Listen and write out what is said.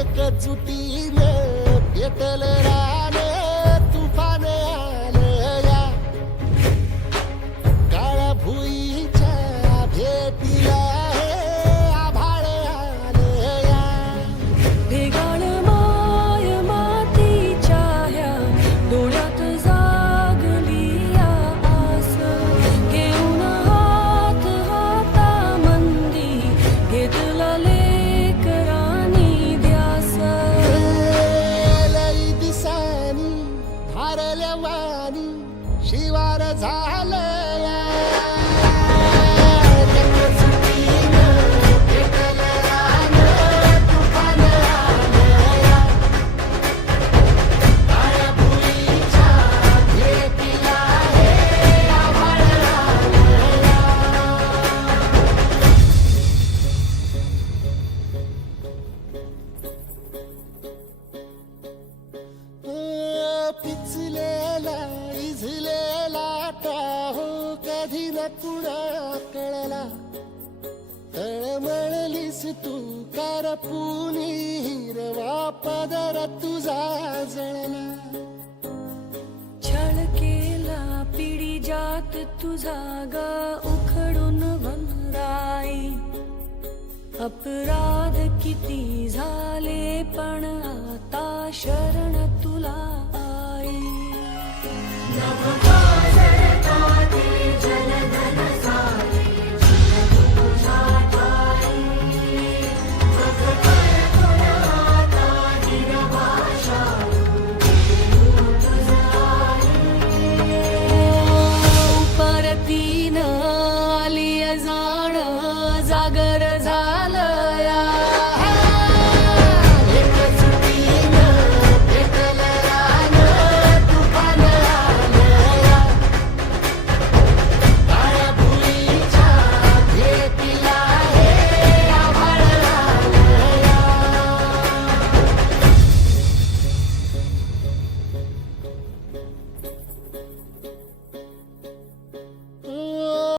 एकजुटीने पेटल रान तुफान आलं या काळ्या भुईच्या भेटीला हे आभाळ आलं या भेगाण माय मातीच्या ह्या डोळ्यात जागली या आस घेऊन हात हातामंदी घेतला लेकरांनी ध्यास लई दिसानी भारल्या वाणी शिवार झालं या एकजुटीने पेटल रान तुफान आलं या काळ्या भुईच्या भेटीला हे आभाळ आलं या पिचलेला इझलेला टाहो कधी न कुणा कळला तळमळलीस तू करपुनी हिरवा पदर तुझा जळला छळ केला पिढी जात तुझा ग उखडून वनराई अपराध किती झाले पण आता शरण